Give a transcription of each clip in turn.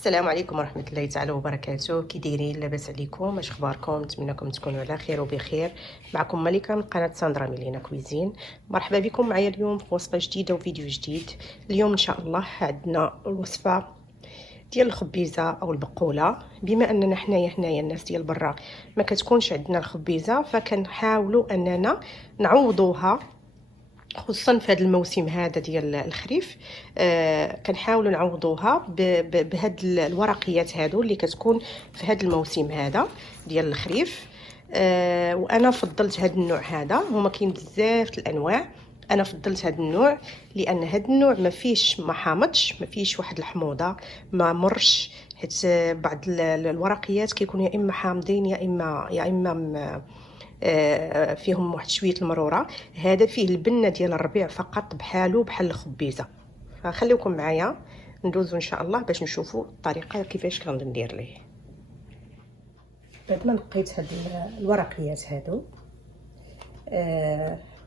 السلام عليكم ورحمة الله تعالى وبركاته. كي دايرين؟ لاباس عليكم؟ اش اخباركم؟ نتمنىكم تكونوا على خير وبخير. معكم ملكة من قناة ساندرا ميلينا كويزين. مرحبا بكم معايا اليوم في وصفة جديدة وفيديو جديد. اليوم ان شاء الله عندنا الوصفة ديال الخبيزة او البقولة. بما اننا هنايا الناس ديال برا ما كتكونش عندنا الخبيزة، فكنحاولوا اننا نعوضوها، خصوصا في هذا الموسم هذا ديال الخريف. كنحاولوا نعوضوها بهاد الورقيات هادو اللي كتكون في هذا الموسم هذا ديال الخريف. وانا فضلت هذا النوع هذا. هما كاين بزاف الانواع، انا فضلت هذا النوع لان هذا النوع ما حامضش، ما فيش واحد الحموضه، ما مرش. حيت بعض الورقيات كيكونوا يا اما حامضين يا اما فيهم واحد شويه المروره. هذا فيه البنه ديال الربيع فقط بحالو بحال الخبيزه. فخليكم معايا ندوزو ان شاء الله باش نشوفوا الطريقه كيفاش كندير ليه. بعد ما نقيت هاد الورقيات هادو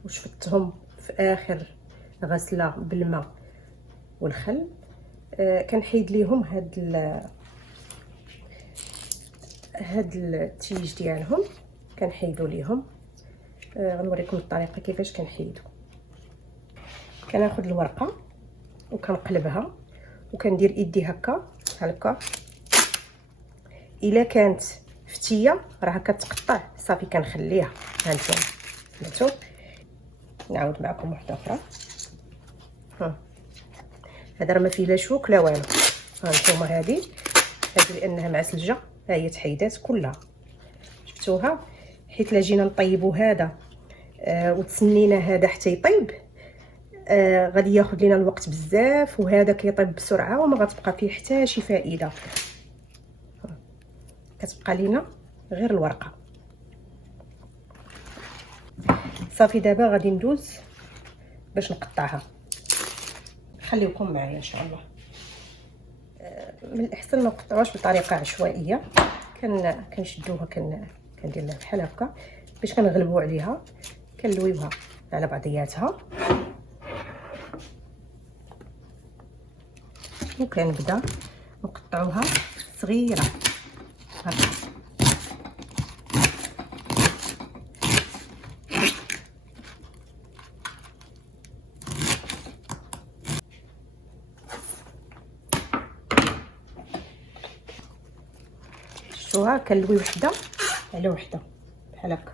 وشفتهم في اخر غسله بالماء والخل، كنحيد ليهم هاد التيج ديالهم، كنحيدو ليهم. غنوريكم الطريقه كيفاش كنحيدو. كناخذ الورقه وكنقلبها وكندير ايدي هكا الا كانت فتيه راه كتقطع صافي كنخليها. هانتوما سمعتوا؟ نعاود معكم واحده اخرى. هذا راه ما فيه لا شوك لا والو. هانتوما هذه لانها معسلجه، ها هي تحيدات كلها، شفتوها؟ حيت لا جينا نطيبوا هذا وتسنينا هذا حتى يطيب، غادي ياخذ لنا الوقت بزاف، وهذا كيطيب بسرعه وما غتبقى فيه حتى شي فائده. كتبقى لنا غير الورقه. صافي دابا غادي ندوز باش نقطعها. خليكم معايا ان شاء الله. من الاحسن ما نقطعوش بطريقه عشوائيه. كنشدوها كندير لها بحال هكا باش كنغلبوا عليها، كنلويوها على بعضياتها وكنبدا نقطعوها صغيره هكا. شفتوها؟ كنلوي وحده على وحده بحال هكا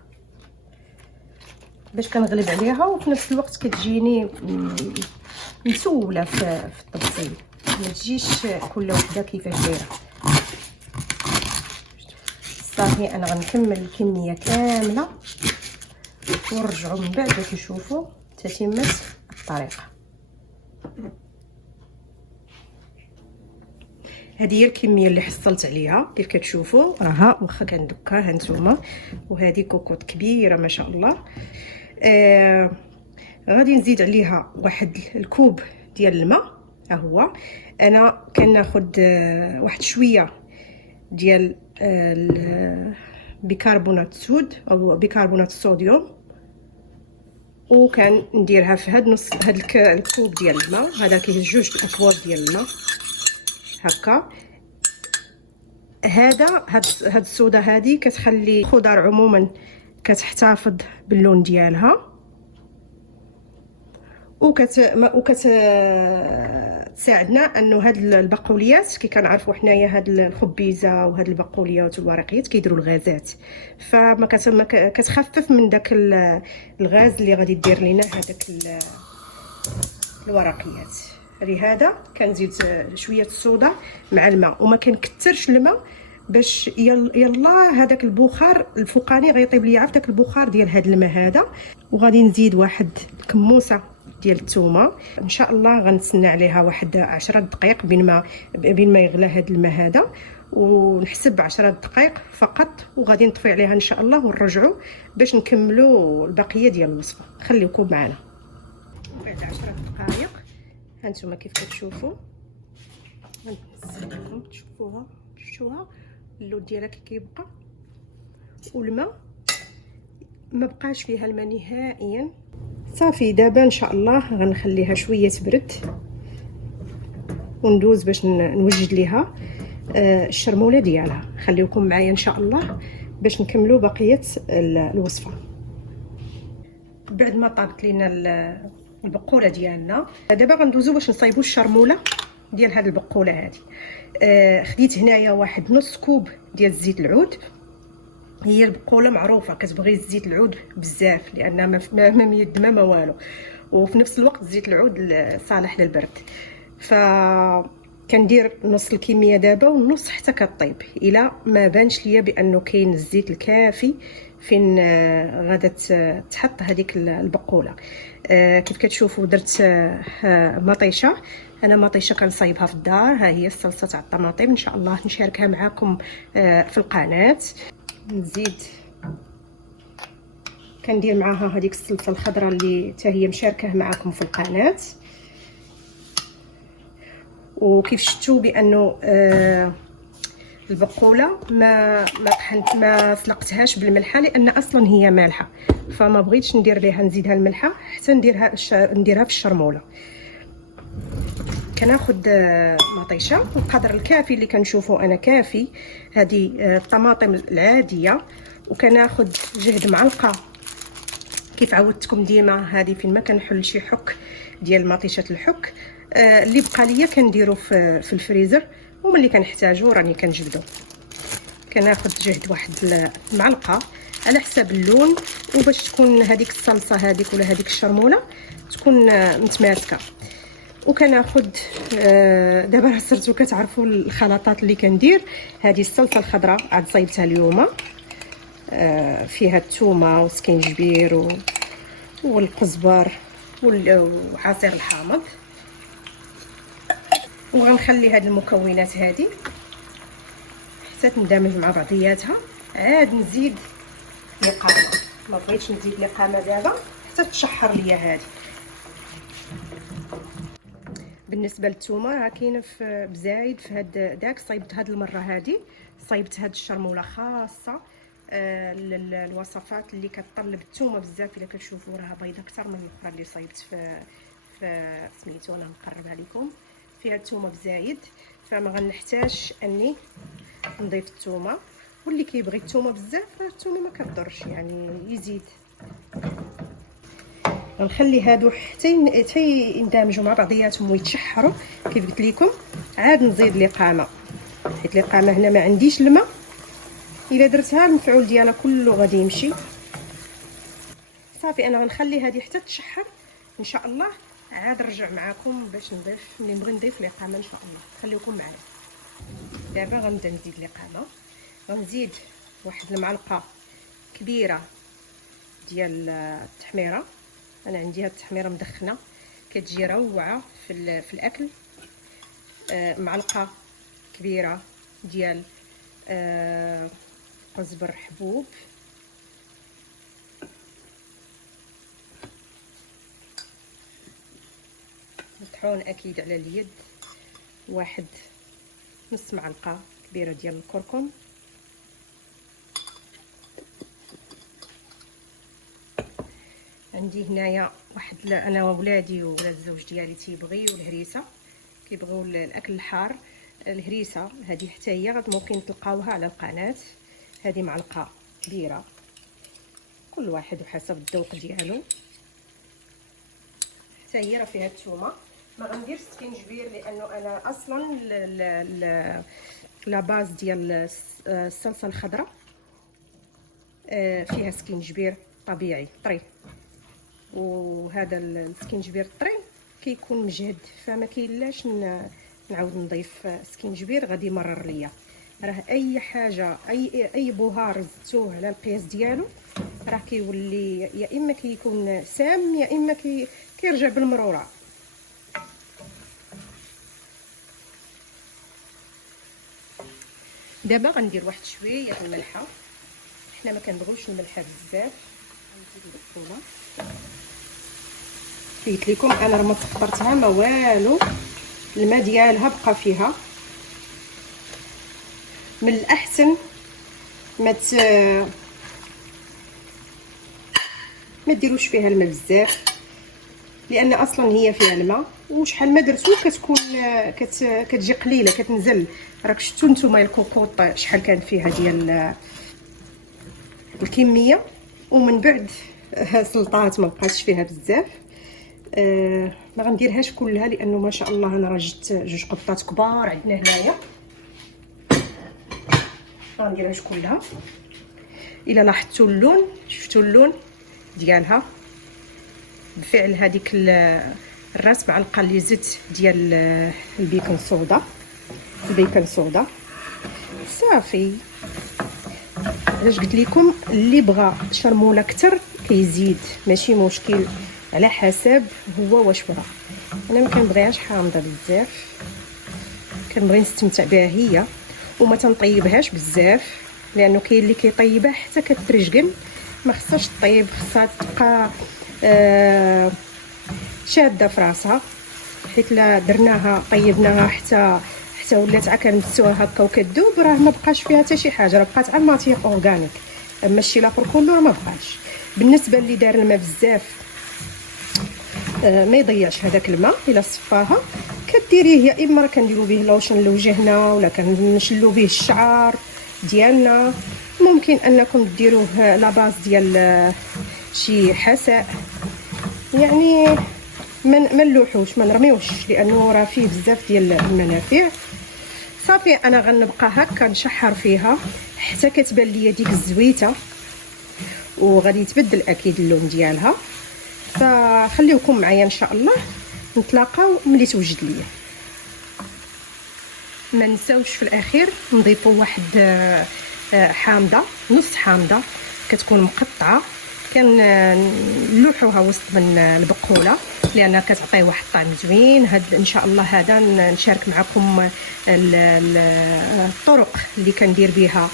باش كنغلب عليها، وفي نفس الوقت كتجيني مسوله في التبصيل، ما تجيش كل وحده كيفاش دايره. صافي انا غنكمل الكميه كامله ونرجعوا من بعد باش نشوفوا تتمه الطريقه. هذه هي الكميه اللي حصلت عليها كيف كتشوفوا، راها واخا كندكها هانتوما، وهذه كوكوط كبيره ما شاء الله. غادي نزيد عليها واحد الكوب ديال الماء. ها هو انا كناخذ واحد شويه ديال بيكربونات السود او بيكربونات الصوديوم، وكان نديرها في هاد نص هاد الكوب ديال الماء. هذا كاين جوج اكواب ديال الماء هكا. هاد الصودا هذه كتخلي الخضر عموما كتحتفظ باللون ديالها، تساعدنا انه هاد البقوليات كي كنعرفوا حنايا هاد الخبيزه وهاد البقوليات والورقيات كيديروا الغازات، فما كتخفف من داك الغاز اللي غادي دير لنا هذاك الورقيات. لهذا كنزيد شويه الصودا مع الماء، وما كنكثرش الماء باش يلا هذاك البخار الفوقاني غيطيب ليا في داك البخار ديال هذا الماء هذا. وغادي نزيد واحد كموسه ديال الثومه ان شاء الله. غنتسنى عليها واحد 10 دقائق بين ما يغلى هذا الماء هذا، ونحسب 10 دقائق فقط، وغادي نطفي عليها ان شاء الله ونرجعوا باش نكملوا البقيه ديال الوصفه. خليكم معنا. بعد 10 دقائق هانتوما كيف كتشوفوا، غنسيبكم تشوفوها. شفتوها اللون ديالها كيبقى، والماء ما بقاش فيها الماء نهائيا. صافي دابا ان شاء الله غنخليها شويه تبرد وندوز باش نوجد ليها الشرموله ديالها. خليكم معايا ان شاء الله باش نكملوا بقيه الوصفه. بعد ما طابت لينا البقوله ديالنا، دابا غندوزو باش نصايبوا الشرموله ديال هاد البقوله هادي. خديت هنايا واحد نص كوب ديال زيت العود. هي البقوله معروفه كتبغي زيت العود بزاف لان ما ميدمه ما والو، وفي نفس الوقت زيت العود صالح للبرد. ف كندير نص الكميه دابا والنص حتى كطيب الى ما بانش ليا بانه كاين الزيت الكافي فين غادا تحط هذيك البقوله. كيف كتشوفوا درت مطيشه. انا مطيشه كنصايبها في الدار. ها هي الصلصه تاع الطماطم، ان شاء الله نشاركها معكم في القناه. نزيد كندير معاها هذيك الصلصه الخضراء اللي حتى هي مشاركه معكم في القناه. وكيف شفتوا بانه البقوله ما سلقتهاش بالملحه لان اصلا هي مالحه، فما بغيتش ندير ليها نزيدها الملحه حتى نديرها في الشرموله. كناخذ مطيشه القدر الكافي اللي كنشوفه انا كافي. هذه الطماطم العاديه، وكناخذ جهد معلقه كيف عودتكم ديما. هذه فين ما كنحل شي حك ديال مطيشه الحك اللي بقى ليا كنديرو في الفريزر، وملي كنحتاجو راني كنجبدو. كناخذ جهد واحد المعلقه على حساب اللون، وباش تكون هذيك الصلصه هذيك ولا هذيك الشرموله تكون متماسكه. وكناخذ دابا صرتو كتعرفوا الخلطات اللي كندير. هذه الصلصه الخضراء عاد صايبتها اليوم، فيها الثومه وسكينجبير والقزبر وعصير الحامض. وغنخلي هاد المكونات هذه حتى تندمج مع بعضياتها. عاد نزيد لقامه، ما بغيتش نزيد لقامه دابا حتى تشحر ليا هذه. بالنسبه للثومه راه كاينه بزايد في هاد داك. صايبت هاد المره هذه، صايبت هاد الشرموله خاصه للوصفات اللي كتطلب الثومه بزاف. الا كتشوفوا راها بيضه اكثر من الاخرى اللي صايبت في سميتو. انا نقربها لكم، فيها الثومه بزايد، فما غنحتاج اني نضيف الثومه. واللي كيبغي الثومه بزاف الثومه ما كتضرش يعني يزيد. غنخلي هادو حتى يندمجوا مع بعضياتهم ويتشحروا كيف قلت لكم. عاد نزيد لقامه، حيت لقامه هنا ما عنديش الماء. الا درتها المفعول ديالها كله غادي يمشي صافي. انا غنخلي هذه حتى تشحر ان شاء الله. عاد نرجع معكم باش نضيف ملي نبغي نضيف لقامه ان شاء الله. خليكم معنا. دابا غنبدا نزيد لقامه. غنزيد واحد المعلقه كبيره ديال التحميره. انا عندي هاد التحميره مدخنه كتجي روعه في الاكل. معلقه كبيره ديال قزبر حبوب. مطحون اكيد على اليد. واحد نص معلقه كبيره ديال الكركم. عندي هنايا واحد انا وولادي ولا الزوج ديالي تيبغيو الهريسه، كيبغيو الاكل الحار. الهريسه هذه حتى هي ممكن تلقاوها على القناه. هذه معلقه كبيره، كل واحد وحسب الذوق ديالو. حتى هي راه فيها الثومه. ما غنديرش سكينجبير لانه انا اصلا لا باز ديال الصلصه الخضراء فيها سكينجبير طبيعي طري، وهذا السكينجبير الطري كيكون مجهد، فما كاينلاش نعاود نضيف سكينجبير غادي يمرر ليا. راه اي حاجه اي بهار زدتوه على القياس ديالو راه كيولي يا اما كيكون سام يا اما كيرجع بالمروره. دابا غندير واحد شويه الملحه. حنا ما كنبغيوش الملحه بزاف. غنزيد البقوله. قلت لكم انا راه ما تخبرتها ما والو، الماء ديالها بقى فيها. من الاحسن ما ديروش فيها الماء بزاف لان اصلا هي فيها الماء، وشحال ما درتو كتكون كتجي قليله كتنزل. راك شفتوا نتوما الكوكوط شحال كان فيها ديال الكميه، ومن بعد سلطات ما بقاتش فيها بزاف. ما غنديرهاش كلها لانه ما شاء الله انا راه جبت جوج قطات كبار عندنا هنايا، ما غنديرهاش كلها. الا لاحظتوا اللون، شفتوا اللون ديالها بفعل هذيك الراس معلقه اللي زدت ديال البيكنج صودا صافي. علاش قلت لكم اللي بغى شرموله اكثر كيزيد، ماشي مشكل، على حسب هو واش بغى. انا ما كنبغيهاش حامضه بزاف، كنبغي نستمتع بها هي، وما تنطيبهاش بزاف لانه كاين اللي كيطيبها حتى كترجقن. ما خصهاش طيب، خصها تبقى شاده في راسها، حيت لا درناها طيبناها حتى ولات عا كنمسوها هكا وكتذوب، راه ما بقاش فيها حتى شي حاجه، راه بقات على الماتيغ اورغانيك. اما الشي لابور كله راه ما بقاش. بالنسبه اللي دار الماء بزاف ما يضيعش هذاك الماء. الا صفاها كديريه، يا اما راه كنديروا به لوشن لوجهنا ولا كنشلو به الشعر ديالنا. ممكن انكم ديروه لاباز ديال شي حساء، يعني ما نلوحوش ما نرميوش لانه راه فيه بزاف ديال المنافع. صافي انا غنبقى هكا نشحر فيها حتى كتبان ليا ديك الزويته، وغادي يتبدل اكيد اللون ديالها. فخليوكم معايا ان شاء الله، نتلاقاو ملي توجد ليا. ما نساوش في الاخير نضيفوا واحد حامضه، نص حامضه كتكون مقطعه، كنلوحوها وسط من البقوله لانها كتعطيه واحد الطعم زوين. هاد ان شاء الله هذا نشارك معكم الطرق اللي كندير بها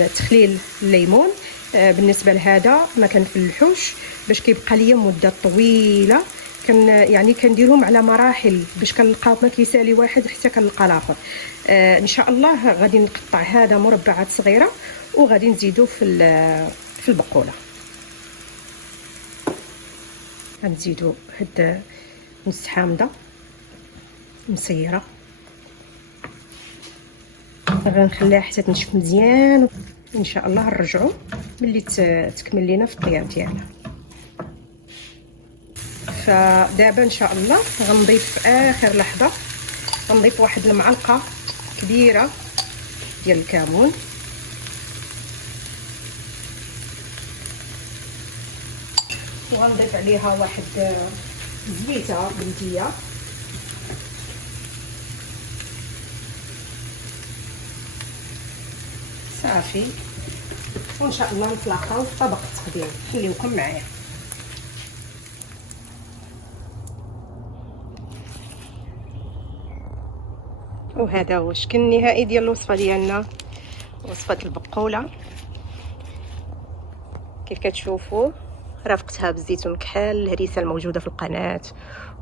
التخليل الليمون. بالنسبه لهذا ما كنفلحوش باش كيبقى ليا مده طويله، يعني كنديرهم على مراحل باش كنلقاو ما كيسالي واحد حتى كنلقى الاخر. ان شاء الله غادي نقطع هذا مربعات صغيره وغادي نزيدو في البقوله. غنزيدو هاد نص حامضه مسيره، غنخليها حتى تنشف مزيان. ان شاء الله نرجعو ملي تكمل لينا في الطياب ديالنا. فدابا ان شاء الله غنضيف في اخر لحظه، غنضيف واحد المعلقه كبيره ديال الكمون، وغنضيف عليها واحد زويته بلديه، صافي. وان شاء الله نتلاقاو في طبق التقديم. خليوكم معايا. وهذا هو الشكل النهائي ديال الوصفه ديالنا، وصفه البقوله. كيف كتشوفوا رافقتها بالزيتون كحل، الهريسه الموجوده في القناه،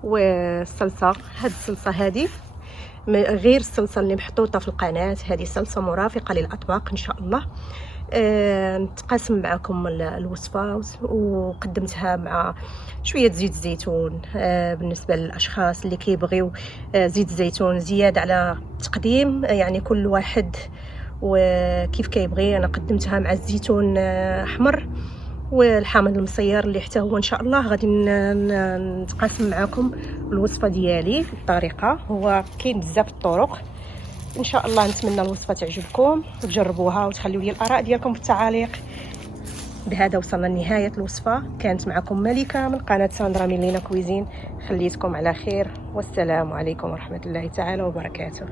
والصلصه. هاد الصلصه هذه غير الصلصه اللي محطوطه في القناه، هذه صلصه مرافقه للاطباق ان شاء الله. نتقاسم معكم الوصفه، وقدمتها مع شويه زيت الزيتون. بالنسبه للاشخاص اللي كيبغيو زيت الزيتون زياده على التقديم، يعني كل واحد وكيف كيبغي. انا قدمتها مع الزيتون احمر والحامض المصير اللي حتى هو ان شاء الله غادي نتقاسم معكم الوصفه ديالي في الطريقه. هو كاين بزاف الطرق ان شاء الله. نتمنى الوصفه تعجبكم وتجربوها وتخليوا لي الاراء ديالكم في التعاليق. بهذا وصلنا لنهايه الوصفه. كانت معكم ملكه من قناه ساندرا ميلينا كويزين. خليتكم على خير، والسلام عليكم ورحمه الله تعالى وبركاته.